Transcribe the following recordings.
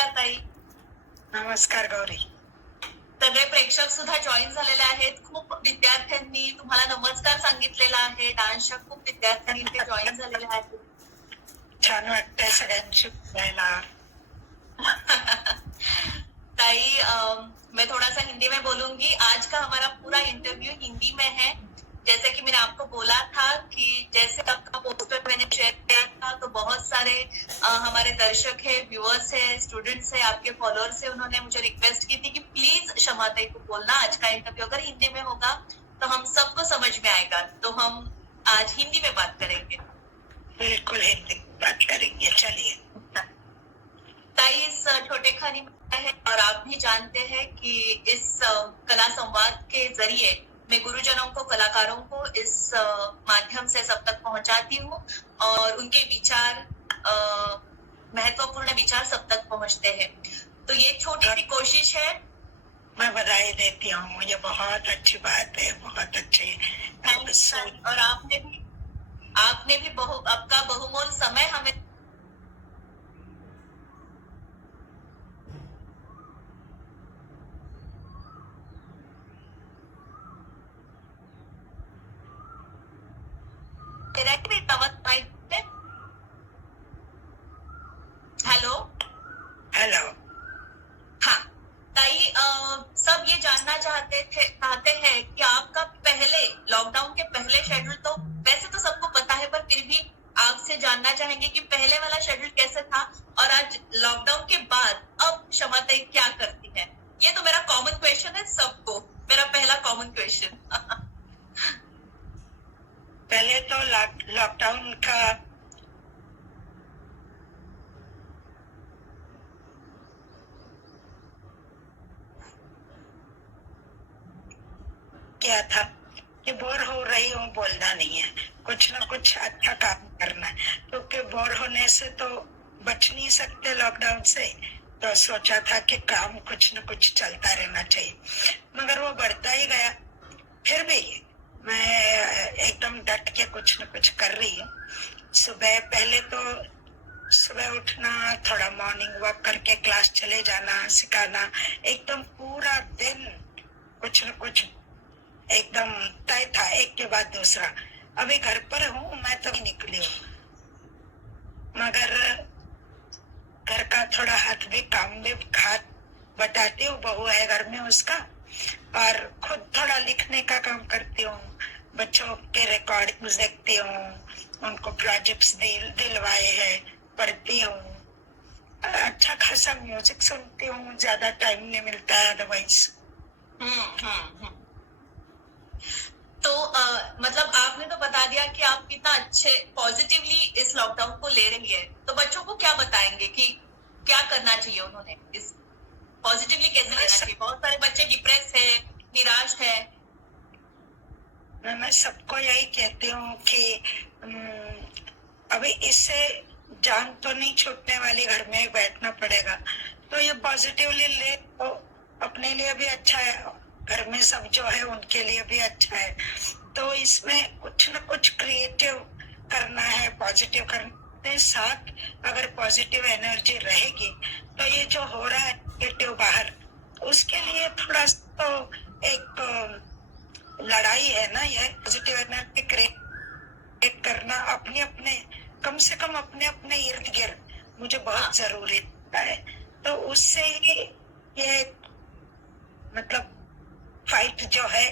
नमस्कार ताई. नमस्कार गौरी. सगळे प्रेक्षक सुद्धा जॉईन झालेले आहेत. खूप विद्यार्थ्यांनी तुम्हाला नमस्कार सांगितलेला आहे. डान्सच्या खूप विद्यार्थ्यांनी ते जॉईन झालेले आहेत. छान वाटतंय सगळ्यांशी बोलायला. ताई मैं थोड़ा सा हिंदी में बोलूंगी. आज का हमारा पूरा इंटरव्यू हिंदी में है. जैसे कि मैंने आपको बोला था कि जैसे आपका पोस्टर मैंने शेयर किया था तो बहुत सारे हमारे दर्शक है, व्यूअर्स है, स्टूडेंट्स है, आपके फॉलोअर्स है, उन्होंने मुझे रिक्वेस्ट की थी कि प्लीज क्षमा ताई को बोलना आज का इंटरव्यू अगर हिंदी में होगा तो हम सबको समझ में आएगा. तो हम आज हिंदी में बात करेंगे. बिल्कुल हिंदी बात करेंगे. चलिए. ताई इस छोटे खानी में है और आप भी जानते हैं कि इस कला संवाद के जरिए मैं गुरुजनों को, कलाकारों को इस माध्यम से सब तक पहुंचाती हूँ और उनके विचार, महत्वपूर्ण विचार सब तक पहुंचते हैं. तो ये छोटी सी कोशिश है. मैं बधाई देती हूँ. ये बहुत अच्छी बात है. बहुत अच्छी. और आपने भी आपका बहुमूल्य समय हमें हेलो. हेलो. हाँ ताई, सब ये जानना चाहते हैं कि आपका पहले लॉकडाउन के पहले शेड्यूल तो वैसे तो सबको पता है पर फिर भी आपसे जानना चाहेंगे कि पहले वाला शेड्यूल कैसे था और आज लॉकडाउन के बाद अब क्षमा ताई क्या करती है. ये तो मेरा कॉमन क्वेश्चन है सबको. मेरा पहला कॉमन क्वेश्चन. पहले तो लॉकडाउन का क्या था कि बोर हो रही हूँ, बोलना नहीं है, कुछ ना कुछ अच्छा काम करना है. क्योंकि बोर होने से तो बच नहीं सकते लॉकडाउन से. तो सोचा था कि काम कुछ न कुछ चलता रहना चाहिए. मगर वो बढ़ता ही गया. फिर भी मैं एकदम डट के कुछ न कुछ कर रही हूँ. पहले तो सुबह उठना, थोड़ा मॉर्निंग वॉक करके क्लास चले जाना, सिखाना, एकदम पूरा दिन कुछ न कुछ एकदम तय था, एक के बाद दूसरा. अभी घर पर हूँ, मैं तो निकली हूँ, मगर घर का थोड़ा हाथ भी काम में हाथ बताती हूँ. बहू है घर में उसका. और खुद थोड़ा लिखने का काम करती हूँ. बच्चों के रिकॉर्डिंग्स देखती हूँ, उनको प्रोजेक्ट्स दिलवाए हैं, पढ़ती हूँ. अच्छा खासा म्यूजिक सुनती हूँ. ज्यादा टाइम नहीं मिलता है अदरवाइज. तो मतलब आपने तो बता दिया कि आप कितना अच्छे पॉजिटिवली इस लॉकडाउन को ले रही है. तो बच्चों को क्या बताएंगे कि क्या करना चाहिए उन्होंने, इस पॉजिटिवली कैसे लेना चाहिए. बहुत सारे बच्चे डिप्रेस है, निराश है. मैं सबको यही कहती हूँ कि अभी इससे जान तो नहीं छूटने वाली, घर में ही बैठना पड़ेगा. तो ये पॉजिटिवली ले तो अपने लिए भी अच्छा है, घर में सब जो है उनके लिए भी अच्छा है. तो इसमें कुछ न कुछ क्रिएटिव करना है, पॉजिटिव करने साथ. अगर पॉजिटिव एनर्जी रहेगी तो ये जो हो रहा है नेगेटिव बाहर, उसके लिए थोड़ा तो एक लड़ाई है ना. ये पॉजिटिव एनर्जी क्रिएट करना अपने कम से कम अपने इर्द गिर्द मुझे बहुत जरूरी है. तो उससे ही ये मतलब फाइट जो है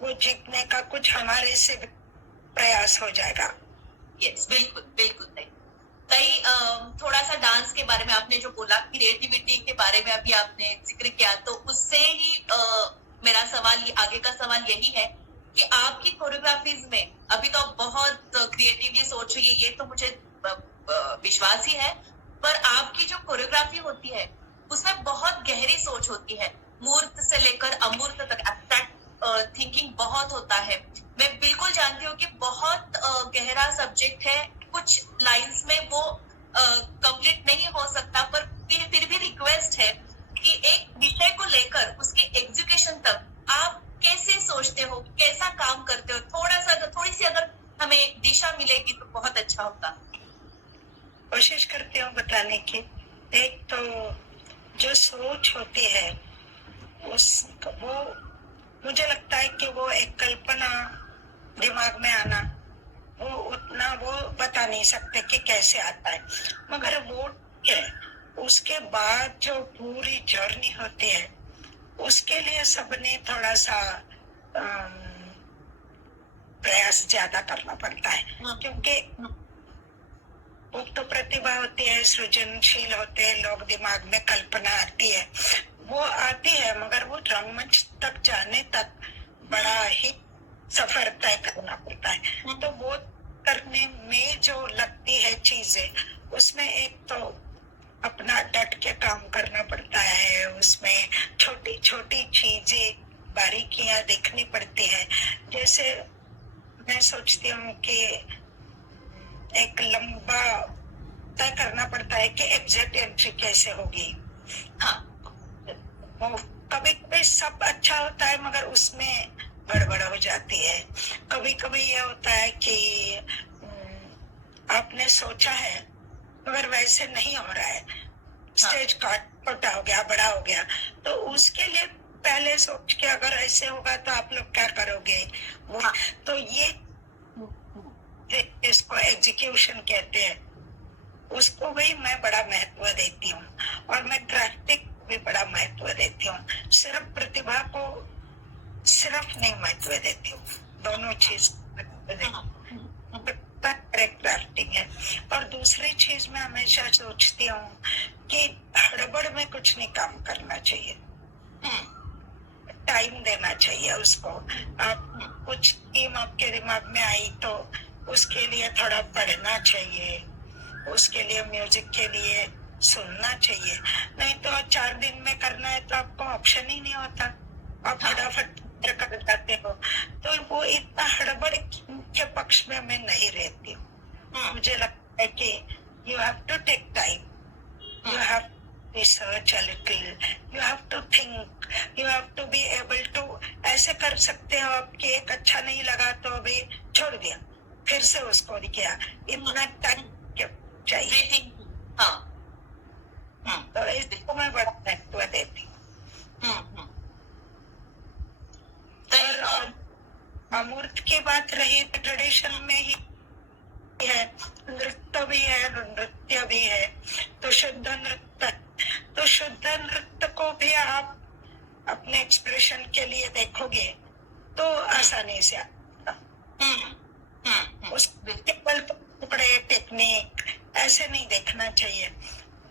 वो जीतने का कुछ हमारे से प्रयास हो जाएगा. यस, बिल्कुल बिल्कुल. ताई थोड़ा सा डांस के बारे में आपने जो बोला, क्रिएटिविटी के बारे में अभी आपने जिक्र किया, तो उससे ही मेरा सवाल, आगे का सवाल यही है कि आपकी कोरियोग्राफीज में अभी तो आप बहुत क्रिएटिवली सोच रही है, ये तो मुझे विश्वास ही है. पर आपकी जो कोरियोग्राफी होती है उसमें बहुत गहरी सोच होती है. मूर्त से लेकर अमूर्त तक एब्स्ट्रैक्ट थिंकिंग बहुत होता है. मैं बिल्कुल जानती हूँ कि बहुत गहरा सब्जेक्ट है. कुछ लाइंस में वो कंप्लीट नहीं हो सकता, पर फिर भी रिक्वेस्ट है कि एक विषय को लेकर उसके एग्जीक्यूशन तक आप कैसे सोचते हो, कैसा काम करते हो. थोड़ी सी अगर हमें दिशा मिलेगी तो बहुत अच्छा होगा. कोशिश करती हूँ बताने की. एक तो सोच होती है उस वो मुझे लगता है कि वो एक कल्पना दिमाग में आना वो उतना वो बता नहीं सकते कि कैसे आता है, मगर वो है उसके बाद जो पूरी जर्नी होती है उसके लिए सबने थोड़ा सा प्रयास ज्यादा करना पड़ता है, क्योंकि वो तो प्रतिभा होती है, सृजनशील होते हैं लोग, दिमाग में कल्पना आती है, वो आती है, मगर वो रंगमंच तक जाने तक बड़ा ही सफर तय करना पड़ता है। तो वो करने में जो लगती है चीजें, उसमें एक तो अपना डट के काम करना पड़ता है, उसमें छोटी छोटी चीजें बारीकियां देखनी पड़ती है। जैसे मैं सोचती हूँ कि एक लंबा तय करना पड़ता है कि एग्जैक्ट एंट्री कैसे होगी। हाँ, वो कभी कभी सब अच्छा होता है मगर उसमें गड़बड़ हो जाती है। कभी कभी ये होता है कि आपने सोचा है मगर वैसे नहीं हो रहा है, स्टेज काट छोटा हो गया, बड़ा हो गया, तो उसके लिए पहले सोच के अगर ऐसे होगा तो आप लोग क्या करोगे वो। तो ये इसको एग्जीक्यूशन कहते हैं, उसको भी मैं बड़ा महत्व देती हूँ, और मैं क्राफ्टिंग को भी बड़ा महत्व देती हूँ। सिर्फ प्रतिभा को सिर्फ नहीं महत्व देती हूँ, दोनों चीज क्राफ्टिंग है। और दूसरी चीज मैं हमेशा सोचती हूँ कि हड़बड़ में कुछ नहीं काम करना चाहिए, टाइम देना चाहिए उसको। आप कुछ टीम आपके दिमाग में आई तो उसके लिए थोड़ा पढ़ना चाहिए, उसके लिए म्यूजिक के लिए सुनना चाहिए, नहीं तो 4 दिन में करना है तो आपको ऑप्शन ही नहीं होता, आप फटाफट कर जाते हो। तो वो इतना हड़बड़ के पक्ष में मैं नहीं रहती हूँ। मुझे लगता है कि you have to take time, you have to research a little, you have to think, you have to be able to ऐसे कर सकते हो आप कि एक अच्छा नहीं लगा तो अभी छोड़ दिया, फिर से उसको किया, इतना टाइम चाहिए। तो इसको मैं बड़ा महत्व देती हूँ। और अमूर्त की बात रही तो ट्रेडिशन में ही है, नृत्य भी है, नृत्य भी है, तो शुद्ध नृत्य को भी आप अपने एक्सप्रेशन के लिए देखोगे तो आसानी से आता। उस केवल टुकड़े टेक्निक ऐसे नहीं देखना चाहिए,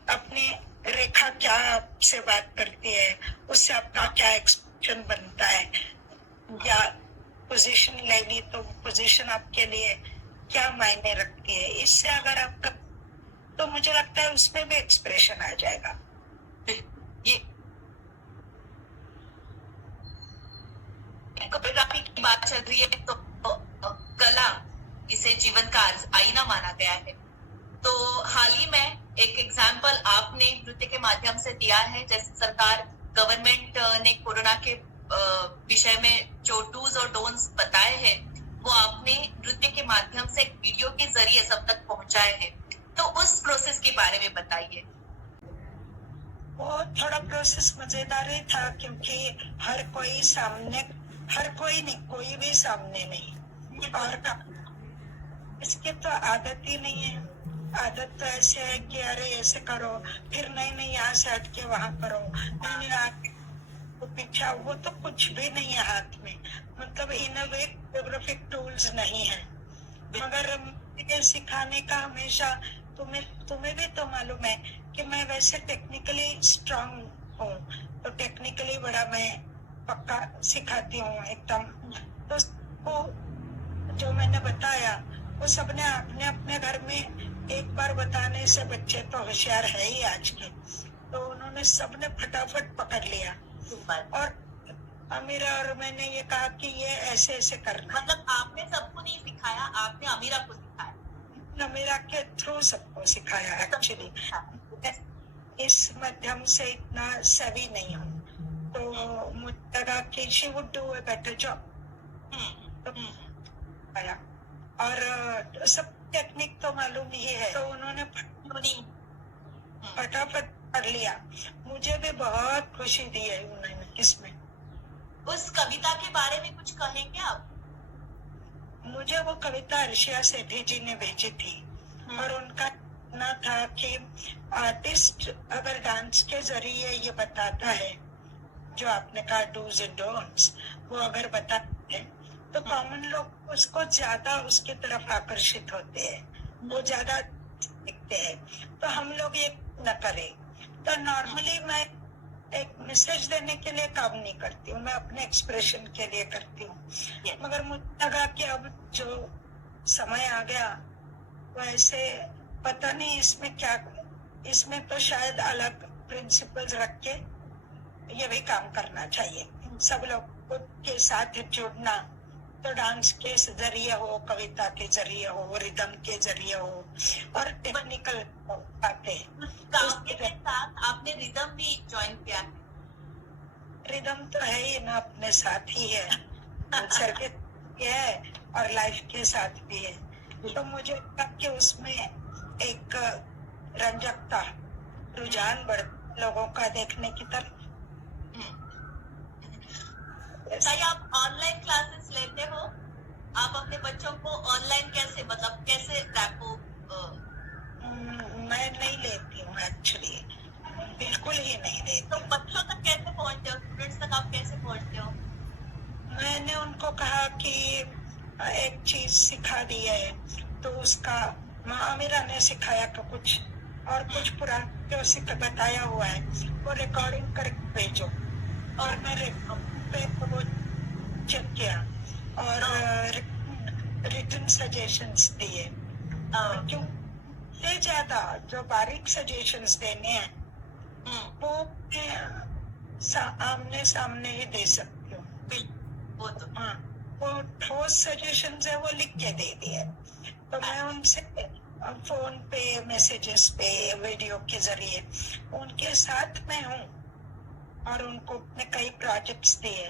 अपनी रेखा क्या आपसे बात करती है, उससे आपका क्या एक्सप्रेशन बनता है, या पोजीशन लेनी तो पोजीशन आपके लिए क्या मायने रखती है, इससे अगर आपका तो मुझे लगता है उसमें भी एक्सप्रेशन आ जाएगा। ये कोरियोग्राफी की बात चल रही है तो कला इसे जीवन का आईना माना गया है। तो हाल ही में एक एग्जाम्पल आपने नृत्य के माध्यम से दिया है, जैसे सरकार गवर्नमेंट ने कोरोना के विषय में जो डूज और डोंट्स बताए हैं वो आपने नृत्य के माध्यम से वीडियो के जरिए सब तक पहुंचाए हैं, तो उस प्रोसेस के बारे में बताइए। वो थोड़ा प्रोसेस मजेदार ही था, क्योंकि हर कोई नहीं, कोई भी सामने नहीं, और इसके तो आदत ही नहीं है। आदत तो ऐसे है कि अरे ऐसे करो, फिर नहीं यहाँ से हट के वहां करो, नहीं तो पीछा, वो तो कुछ भी नहीं है हाथ में, मतलब इनोवेटिव टूल्स नहीं है। मगर ये सिखाने का हमेशा तुम्हें भी तो मालूम है कि मैं वैसे टेक्निकली स्ट्रांग हूँ, तो टेक्निकली बड़ा मैं पक्का सिखाती हूँ एकदम। तो वो जो मैंने बताया वो सबने अपने अपने घर में एक बार बताने से बच्चे तो होशियार है ही आज के, तो उन्होंने सबने फटाफट पकड़ लिया। और अमीरा और मैंने ये कहा कि ये ऐसे ऐसे करना, मतलब आपने सबको नहीं सिखाया, आपने अमीरा को सिखाया, अमीरा के थ्रू सबको सिखाया। एक्चुअली इस माध्यम से इतना सभी नहीं हूँ, तो मुझे लगा कि she would do a better job. और सब टेक्निक तो मालूम ही है, तो उन्होंने फटाफट कर लिया। मुझे भी बहुत खुशी दी है उन्होंने इसमें। उस कविता के बारे में कुछ कहेंगे आप? मुझे वो कविता अर्शिया सेठी जी ने भेजी थी और उनका कहना था कि आर्टिस्ट अगर डांस के जरिए ये बताता है, जो आपने कहा डूज एंड डोंट्स, वो अगर बताते हैं तो कॉमन लोग उसको ज्यादा उसकी तरफ आकर्षित होते हैं, वो ज्यादा दिखते हैं। तो हम लोग ये न करें। तो नॉर्मली मैं एक मैसेज देने के लिए काम नहीं करती हूँ, मैं अपने एक्सप्रेशन के लिए करती हूँ। मगर मुझे लगा कि अब जो समय आ गया वैसे पता नहीं इसमें क्या, इसमें तो शायद अलग प्रिंसिपल्स रख के ये भी काम करना चाहिए। सब लोग के साथ जुड़ना, तो डांस के जरिए हो, कविता के जरिए हो, रिदम के जरिए हो और टेक्निकल बातें। काव्य के साथ आपने रिदम भी ज्वाइन किया है? रिदम तो है ही ना, अपने साथ ही है, सर के है और लाइफ के साथ भी है। तो मुझे लगा कि उसमें एक रंजकता, रुझान बढ़ लोगों का देखने की तरफ। भाई आप ऑनलाइन क्लासेस लेते हो? आप अपने बच्चों को ऑनलाइन कैसे, मतलब कैसे रैपो? मैं नहीं लेती हूँ एक्चुअली, बिल्कुल ही नहीं लेती। तो बच्चों तक कैसे पहुंचते हो, स्टूडेंट्स तक आप कैसे पहुंचते हो? मैंने उनको कहा कि एक चीज सिखा दी है तो उसका माँ अमीरा ने सिखाया तो कुछ, और कुछ पुराना जो बताया हुआ है वो रिकॉर्डिंग करके भेजो। और मैंने पे वो चेक किया और रिटन सजेशंस दिए, क्यों से ज्यादा जो बारीक सजेशंस देने हैं वो आमने सामने ही दे सकती हूँ। वो तो हाँ, वो ठोस सजेशंस है वो लिख के दे दिए, तो मैं उनसे फोन पे, मैसेजेस पे, वीडियो के जरिए उनके साथ में हूँ। और उनको अपने कई प्रोजेक्ट्स दिए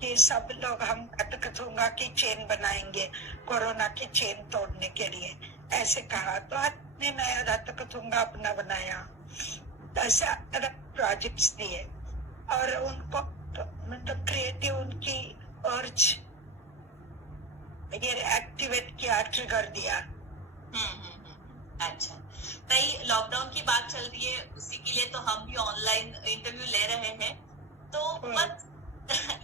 कि सब लोग हम कथकथुंगा की चेन बनाएंगे, कोरोना की चेन तोड़ने के लिए, ऐसे कहा। तो हमने नया कथकथुंगा अपना बनाया, ऐसे अलग प्रोजेक्ट्स दिए और उनको मतलब क्रिएटिव उनकी अर्ज ये एक्टिवेट किया, ट्रिगर दिया। अच्छा, भाई लॉकडाउन की बात चल रही है, उसी के लिए तो हम भी ऑनलाइन इंटरव्यू ले रहे हैं। तो बस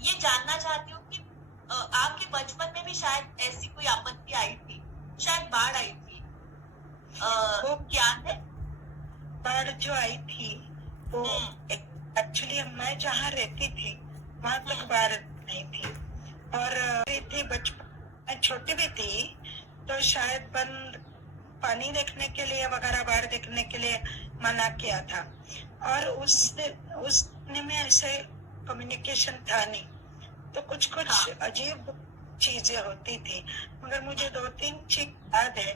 ये जानना चाहती हूँ कि आपके बचपन में भी शायद ऐसी कोई आपत्ति आई थी, शायद बाढ़ आई थी, वो क्या है? बाढ़ जो आई थी वो एक्चुअली मैं जहाँ रहती थी वहां तक बाढ़ नहीं थी, और थी बचपन में, छोटी भी थी, तो शायद बंद पानी देखने के लिए वगैरह, बाढ़ देखने के लिए मना किया था। और उस दिन में ऐसे कम्युनिकेशन था नहीं, तो कुछ अजीब चीजें होती थी। मगर मुझे 2-3 चीज याद है।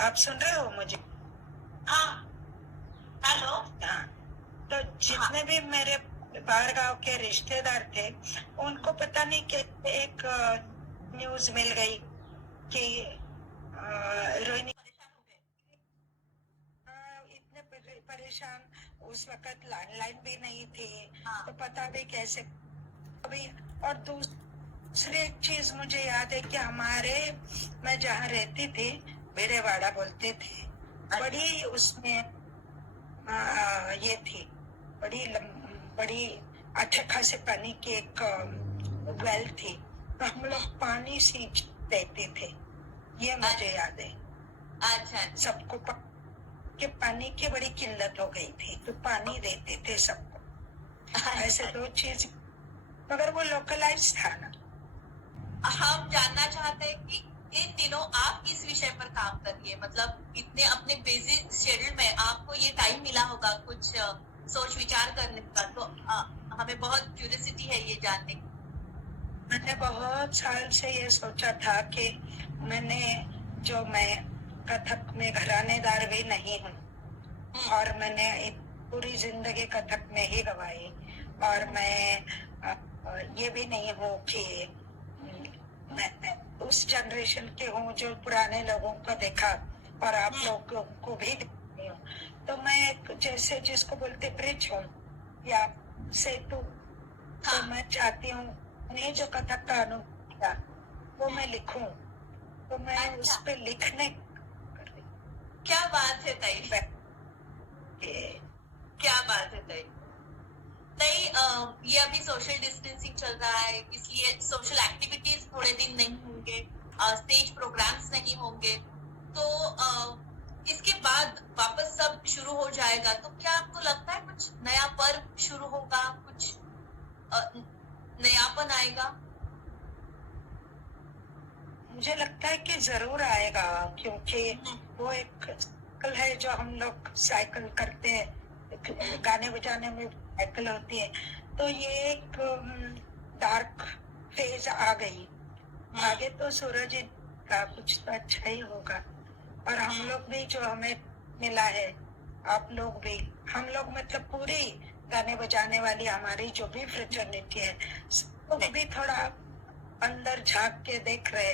आप सुन रहे हो मुझे? हाँ, हेलो। हाँ, तो जितने भी मेरे बाहर गांव के रिश्तेदार थे उनको पता नहीं कि एक न्यूज मिल गई कि रोहिणी इतने परेशान। उस वक्त लैंडलाइन भी नहीं थी, तो पता भी कैसे अभी। और दूसरी एक चीज मुझे याद है कि मैं जहाँ रहती थी बेड़ेवाड़ा बोलते थे, बड़ी उसमें ये थी, बड़ी अच्छे खासे पानी की एक वेल थी, तो हम लोग पानी सींच देते थे, ये मुझे याद है। अच्छा, सबको के पानी की बड़ी किल्लत हो गई थी तो पानी देते थे सबको। ऐसे 2 चीज, मगर वो लोकलाइज था ना। हम जानना चाहते हैं कि इन दिनों आप किस विषय पर काम कर रही है, मतलब इतने अपने बिजी शेड्यूल में आपको ये टाइम मिला होगा कुछ सोच विचार करने का, तो हमें बहुत क्यूरियोसिटी है ये जानने की। मैंने बहुत साल से ये सोचा था कि मैं कथक में घरानेदार भी नहीं हूँ, और मैंने पूरी जिंदगी कथक में ही गवाई, और मैं ये भी नहीं हूँ कि मैं उस जनरेशन के हूँ जो पुराने लोगों को देखा और आप लोगों को भी देखती हूँ, तो मैं एक जैसे जिसको बोलते ब्रिज हूँ या सेतु, तो हाँ, मैं चाहती हूँ उन्हें जो कथक का अनुभव किया वो मैं लिखूं, तो मैं अच्छा। उस पे लिखने कर रही हूँ क्या बात है तई, कि क्या बात है तई। तई ये अभी सोशल डिस्टेंसिंग चल रहा है, इसलिए सोशल एक्टिविटीज थोड़े दिन नहीं होंगे, स्टेज प्रोग्राम्स नहीं होंगे, तो इसके बाद वापस सब शुरू हो जाएगा। तो क्या आपको लगता है कुछ नया पर्व शुरू होगा, कुछ नयापन आएगा? मुझे लगता है कि जरूर आएगा, क्योंकि वो एक साइकिल है जो हम लोग साइकिल करते हैं, गाने बजाने में साइकिल होती है, तो ये एक डार्क फेज आ गई। आगे तो सूरज का कुछ तो अच्छा ही होगा, और हम लोग भी जो हमें मिला है, आप लोग भी, हम लोग मतलब पूरी गाने बजाने वाली हमारी जो भी फ्रेटर्निटी है, सब लोग भी थोड़ा अंदर झांक के देख रहे,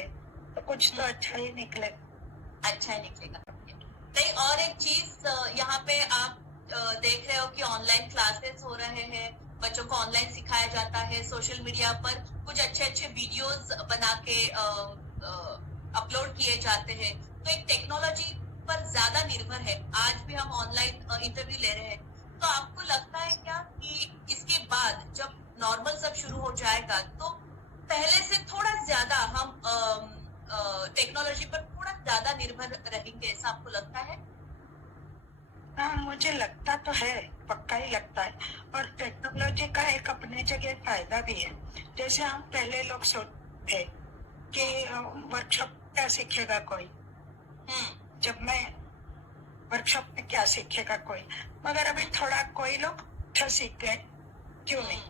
तो कुछ तो अच्छा ही निकलेगा। अच्छा निकलेगा। नहीं, और एक चीज यहाँ पे आप देख रहे हो कि ऑनलाइन क्लासेस हो रहे हैं, बच्चों को ऑनलाइन सिखाया जाता है, सोशल मीडिया पर कुछ अच्छे अच्छे वीडियोस बना के अपलोड किए जाते हैं, तो एक टेक्नोलॉजी पर ज्यादा निर्भर है। आज भी हम ऑनलाइन इंटरव्यू ले रहे हैं, तो आपको लगता है क्या कि इसके बाद जब नॉर्मल सब शुरू हो जाएगा तो पहले से थोड़ा ज्यादा हम टेक्नोलॉजी पर थोड़ा ज्यादा निर्भर रहेंगे, ऐसा आपको लगता है? हाँ, मुझे लगता तो है, पक्का ही लगता है, और टेक्नोलॉजी का एक अपने जगह फायदा भी है। जैसे हम पहले लोग सोचते थे कि वर्कशॉप क्या सीखेगा कोई, जब मैं वर्कशॉप में क्या सीखेगा कोई, मगर अभी थोड़ा कोई लोग अच्छा सीख गए, क्यों नहीं?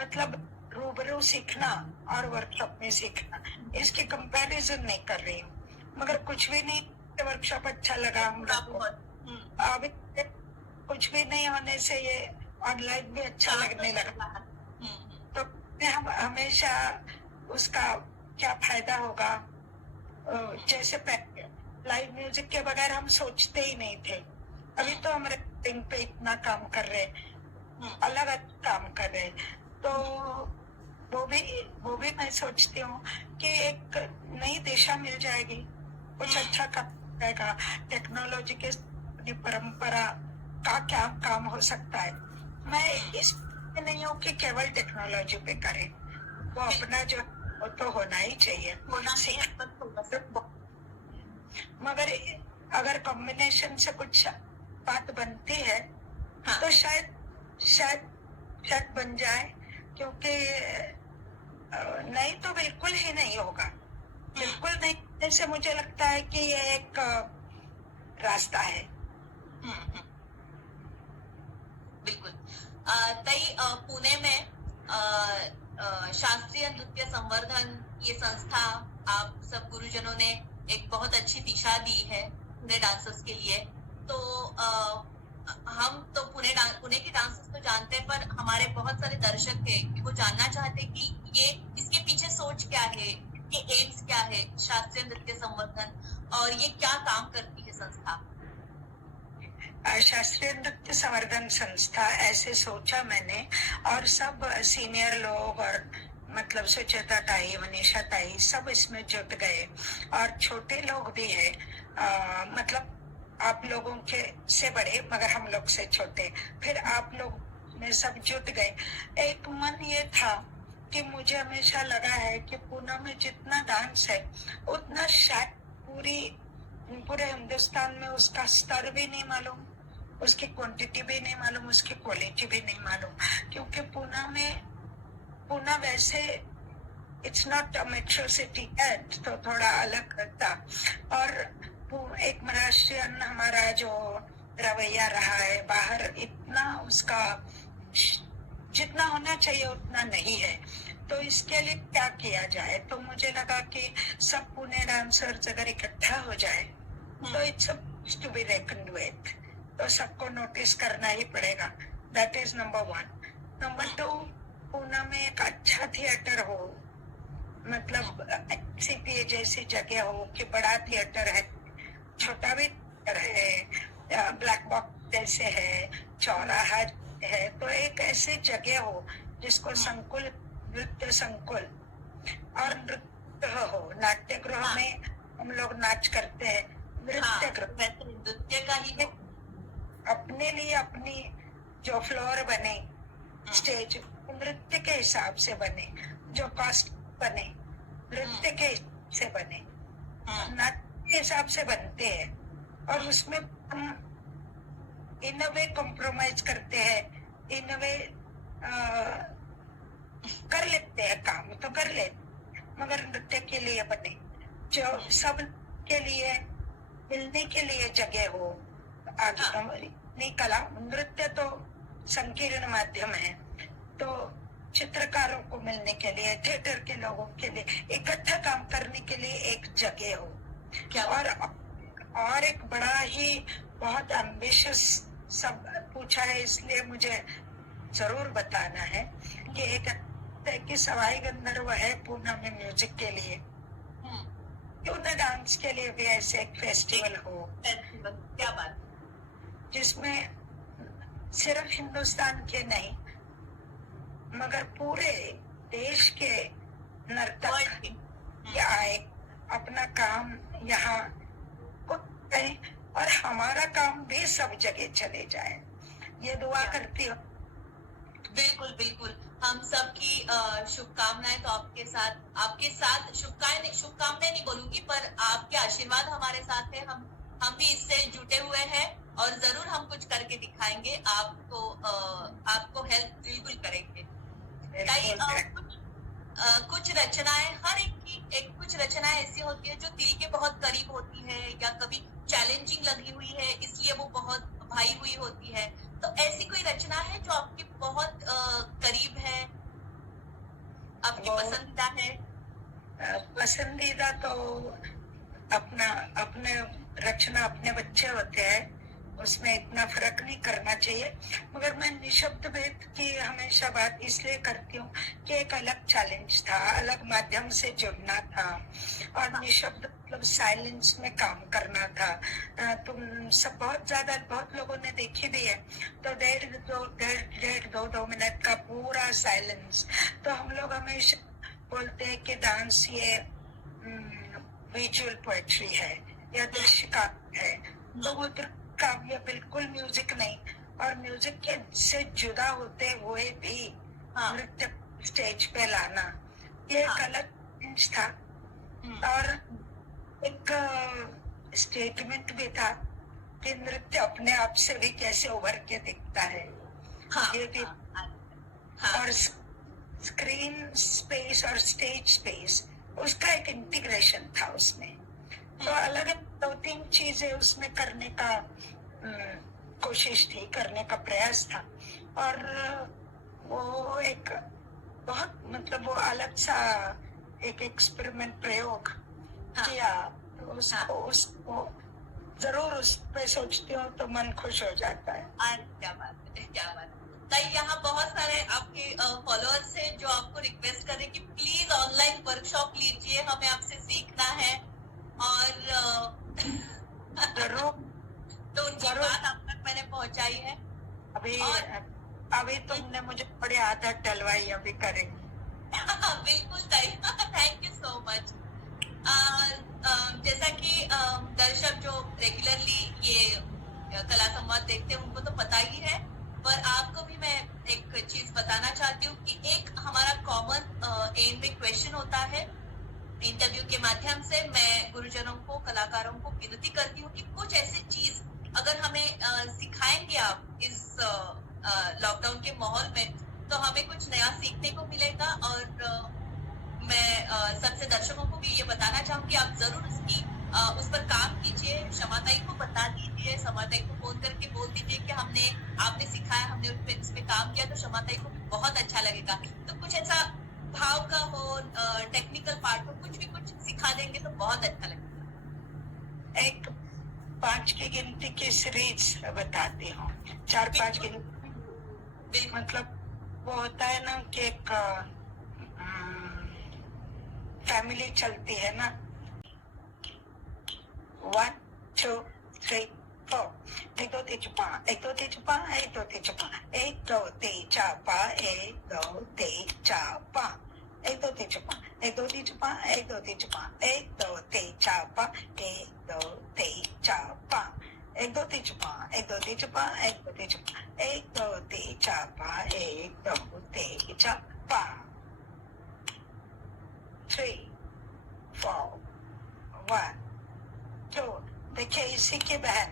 मतलब रूबरू सीखना और वर्कशॉप में सीखना, इसकी कंपैरिजन नहीं कर रही हूँ, मगर कुछ भी नहीं, वर्कशॉप अच्छा लगा हम लोग को, अभी कुछ भी नहीं होने से ये ऑनलाइन भी अच्छा लगने लगा, तो हम हमेशा उसका क्या फायदा होगा। जैसे पहले लाइव म्यूजिक के बगैर हम सोचते ही नहीं थे, अभी तो हम रेकॉर्डिंग पे इतना काम कर रहे, अलग अलग काम कर रहे, तो वो भी मैं सोचती हूँ कि एक नई दिशा मिल जाएगी, कुछ अच्छा काम रहेगा। टेक्नोलॉजी के परंपरा का क्या काम हो सकता है, मैं इस नहीं हूँ कि केवल टेक्नोलॉजी पे करें, वो अपना जो वो तो होना ही चाहिए, मगर अगर कॉम्बिनेशन से कुछ बात बनती है, हाँ, तो शायद बन जाए, क्योंकि नहीं तो बिल्कुल ही नहीं होगा, बिल्कुल नहीं। जैसे मुझे लगता है कि ये एक रास्ता है। बिल्कुल। तई पुणे में शास्त्रीय नृत्य संवर्धन ये संस्था, आप सब गुरुजनों ने एक बहुत अच्छी दिशा दी है पुणे डांसर्स के लिए, तो हम तो पुणे के डांसर्स तो जानते हैं, पर हमारे बहुत सारे दर्शक है कि वो जानना चाहते हैं कि ये इसके पीछे सोच क्या है, इसके एम्स क्या है, शास्त्रीय नृत्य संवर्धन, और ये क्या काम करती है संस्था? शास्त्रीय नृत्य संवर्धन संस्था, ऐसे सोचा मैंने, और सब सीनियर लोग और मतलब सुचेता ताई, मनीषा ताई, सब इसमें जुट गए, और छोटे लोग भी है, मतलब आप लोगों के से बड़े मगर हम लोग से छोटे, फिर आप लोग में सब जुट गए। एक मन ये था कि मुझे हमेशा लगा है कि पुणे में जितना डांस है उतना शायद पूरे हिंदुस्तान में उसका स्तर भी नहीं मालूम, उसकी क्वांटिटी भी नहीं मालूम, उसकी क्वालिटी भी नहीं मालूम, क्योंकि पुणे वैसे it's not a metro city yet, तो थोड़ा अलग करता, और एक महाराष्ट्रियन हमारा जो रवैया रहा है बाहर, इतना उसका जितना होना चाहिए उतना नहीं है, तो इसके लिए क्या किया जाए। तो मुझे लगा कि सब पुणे डांसर्स अगर इकट्ठा हो जाए तो इट्स टू बी रेकन्ड विथ, तो सबको नोटिस करना ही पड़ेगा। That is number 1। Number 2, Pune में एक अच्छा थिएटर हो, मतलब सीपीए जैसी जगह हो कि बड़ा थिएटर है, छोटा भी थिएटर है, ब्लैक बॉक्स जैसे है, चौराहा है, तो एक ऐसी जगह हो जिसको संकुल, नृत्य संकुल और नृत्य हो। नाट्य गृह में हम लोग नाच करते हैं, नृत्य गृह वैसे नृत्य का ही हो। अपने लिए अपनी जो फ्लोर बने, स्टेज नृत्य के हिसाब से बने, जो कॉस्ट बने नृत्य के हिसाब से बने, नाट्य के हिसाब से बनते हैं, और उसमें हम इन वे कॉम्प्रोमाइज करते हैं, इन वे कर लेते हैं, काम तो कर लेते, मगर नृत्य के लिए बने, जो सब के लिए मिलने के लिए जगह हो। आगे नहीं, कला नृत्य तो संकीर्ण माध्यम है, तो चित्रकारों को मिलने के लिए, थिएटर के लोगों के लिए इकट्ठा काम करने के लिए एक जगह हो। क्या और एक बड़ा ही बहुत एम्बिशियस सब पूछा है, इसलिए मुझे जरूर बताना है कि एक कि सवाई गंधर्व है पूना में म्यूजिक के लिए, क्यों न डांस के लिए भी ऐसे एक फेस्टिवल हो, क्या बात, जिसमें सिर्फ हिंदुस्तान के नहीं मगर पूरे देश के नर्तक आए, अपना काम यहाँ करें और हमारा काम भी सब जगह चले जाए, ये दुआ करती हूँ। बिल्कुल बिल्कुल, हम सबकी शुभकामनाएं तो आपके साथ शुभकामनाएं नहीं बोलूंगी, पर आपके आशीर्वाद हमारे साथ है। हम भी इससे जुटे हुए हैं और जरूर हम कुछ करके दिखाएंगे, आपको हेल्प बिल्कुल करेंगे। कुछ रचनाएं, हर एक की कुछ रचनाएं ऐसी होती है जो दिल के बहुत करीब होती है, या कभी चैलेंजिंग लगी हुई है इसलिए वो बहुत भाई हुई होती है। तो ऐसी कोई रचना है जो आपके बहुत करीब है, आपकी पसंदीदा है? पसंदीदा तो अपने रचना अपने बच्चे होते हैं, उसमें इतना फर्क नहीं करना चाहिए, मगर मैं निशब्द भेद की हमेशा बात इसलिए करती हूँ कि एक अलग चैलेंज था, अलग माध्यम से जुड़ना था, और निशब्द मतलब साइलेंस में काम करना था। तुम सब बहुत लोगों ने देखी भी है, तो डेढ़ दो मिनट का पूरा साइलेंस। तो हम लोग हमेशा बोलते हैं कि डांस ये विजुअल पोएट्री है या दृश्य काव्य है, तो वो काव्य बिल्कुल म्यूजिक नहीं, और म्यूजिक के से जुदा होते हुए भी नृत्य स्टेज पे लाना, ये एक अलग चैलेंज था। और एक स्टेटमेंट भी था कि नृत्य अपने आप से भी कैसे उभर के दिखता है, ये भी। और स्क्रीन स्पेस और स्टेज स्पेस, उसका एक इंटीग्रेशन था उसमें, तो अलग 2-3 चीजें उसमें करने का कोशिश थी, करने का प्रयास था, और वो एक बहुत मतलब वो अलग सा एक एक्सपेरिमेंट प्रयोग किया, तो उसको जरूर उस पे सोचती हूँ तो मन खुश हो जाता है। क्या बात है, क्या बात है। ताई, यहाँ बहुत सारे आपके फॉलोअर्स हैं जो आपको रिक्वेस्ट कर रहे हैं कि प्लीज ऑनलाइन वर्कशॉप लीजिए, हमें आपसे सीखना है, और जरूर तो उनकी बात आप तक मैंने पहुंचाई है। अभी तुमने मुझे बड़ी आदत डलवाई, अभी करेंगे। बिल्कुल ताई, थैंक यू सो मच। जैसा कि दर्शक जो रेगुलरली ये कला संवाद देखते हैं उनको तो पता ही है, पर आपको भी मैं एक चीज बताना चाहती हूँ कि एक हमारा कॉमन एम में क्वेश्चन होता है इंटरव्यू के माध्यम से। मैं गुरुजनों को, कलाकारों को विनती करती हूँ कि कुछ ऐसी चीज अगर हमें सिखाएंगे आप इस लॉकडाउन के माहौल में, तो हमें कुछ नया सीखने को मिलेगा। और मैं सबसे दर्शकों को भी ये बताना चाहूंगी, आप जरूर उस पर काम कीजिए, क्षमाताई को बता दीजिए, क्षमाताई को फोन करके बोल दीजिए कि आपने सिखाया, हमने उस पे काम किया, तो क्षमाताई को भी बहुत अच्छा लगेगा। तो कुछ ऐसा भाव का हो, टेक्निकल पार्ट हो, कुछ सिखा देंगे तो बहुत अच्छा लगेगा। एक 5 की गिनती की सीरीज बताती हूँ, 4-5 गिनती, मतलब वो होता है ना कि एक फैमिली चलती है ना. 1 2 3 4. 1 2 3 4 1 2 3 4 1 2 3 4 1 2 3 4 5 1 2 3 4 5 1 2 3 4 1 2 3 4 1 2 3 4 1 2 3 4 5 1 2 3 4 5 1 2 3 4 1 2 3 4 1 2 3 4 1 2 3 4 5 1 2 3 4 5 3 4 1 2. देखिए इसी की बहन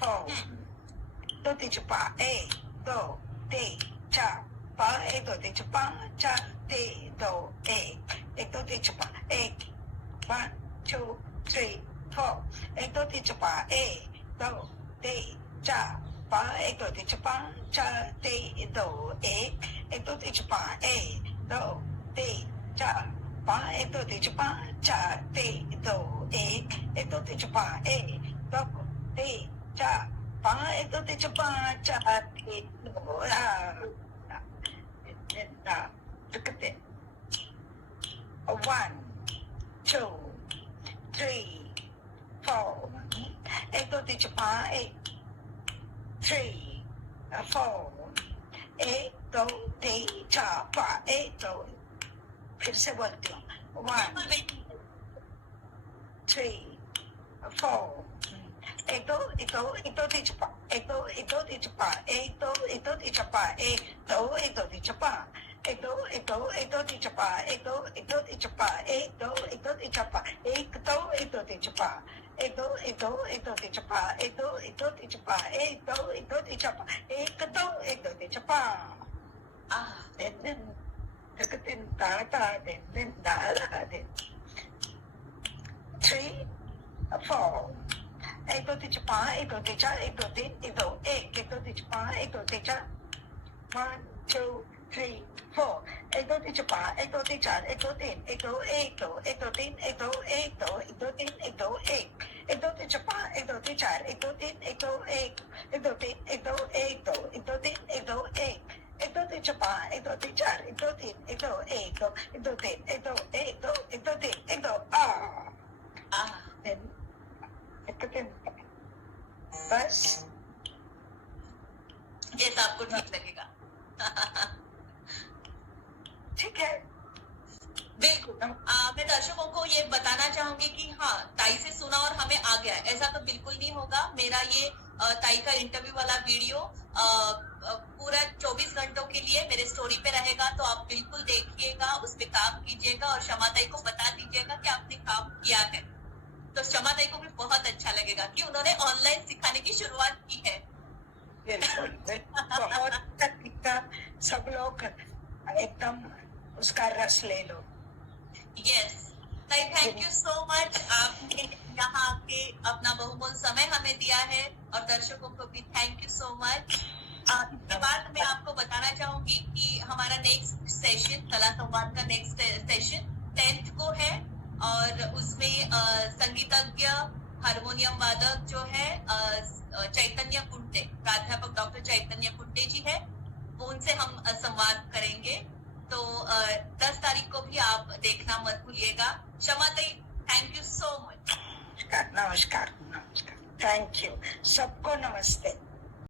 4 2 3 4 1 2 3 4 5 1 2 3 4 4 3 2 1 1 2 3 4 1 1 2 3 4 1 2 3 4 1 2 3 4 5 1 2 3 4 4 3 2 1 1 2 3 4 1 2 3 4 5 1 2 3 4 4 3 2 1 1 2 3 4 1 2 3 4 5 1 2 3 4 4 3 2 look at it. 1 2 3 4 1 2 3 4 8 3 4 1 2 3 4 5 1 2 फिर से बोलती हूँ 1 3 4 1 2 1 2 1 2 3 4 1 2 1 2 3 4 1 2 1 2 3 4 1 2 1 2 3 4 1 2 1 2 1 2 3 4 1 2 1 2 3 4 1 2 1 2 3 4 1 2 1 2 3 4 1 2 1 2 1 2 3 4 1 2 1 2 3 4 1 2 1 2 3 4 1 2 1 2 3 4 din deketin tata din dala din 3 4 1 2 3 4 1 2 3 4 1 2 3 1 2 1 1 2 3 4 1 2 3 4 1 2 3 4 1 2 3 4 1 2 3 4 1 2 3 1 2 1 2 1 2 3 1 2 1 2 1 2 3 1 2 1 1 2 3 4 1 2 3 4 1 2 3 1 2 1 1 2 3 1 2 1 2 1 2 3 1 2 1 1 2 3 4 1 2 3 4 1 2 3 1 2 1 2 1 2 3 1 2 1 2 1 2 3 1 2 then deketin बस जैसा आपको ठीक लगेगा ठीक है. बिल्कुल. मैं दर्शकों को ये बताना चाहूंगी कि हाँ, ताई से सुना और हमें आ गया, ऐसा तो बिल्कुल नहीं होगा. मेरा ये ताई का इंटरव्यू वाला वीडियो पूरा 24 घंटों के लिए मेरे स्टोरी पे रहेगा, तो आप बिल्कुल देखिएगा, उस पे काम कीजिएगा और शमा ताई को बता दीजिएगा कि आपने काम किया है. तो शमा ताई को भी बहुत अच्छा लगेगा कि उन्होंने ऑनलाइन सिखाने की शुरुआत की है. बिल्कुल बहुत तरीका सब लोग एकदम उसका रस ले लो. यस ताई, थैंक यू सो मच. आपने यहाँ आके अपना बहुमूल्य समय हमें दिया है और दर्शकों को भी थैंक यू सो मच. इसके बाद मैं आपको बताना चाहूंगी कि हमारा नेक्स्ट सेशन, कला संवाद का नेक्स्ट सेशन 10th को है और उसमें संगीतज्ञ हारमोनियम वादक जो है चैतन्य कुंटे, प्राध्यापक डॉक्टर चैतन्य कुंटे जी है, वो उनसे हम संवाद करेंगे. तो 10 तारीख को भी आप देखना मत भूलिएगा. शमा ताई, थैंक यू सो मच. नमस्कार नमस्कार. Thank you. सबको नमस्ते.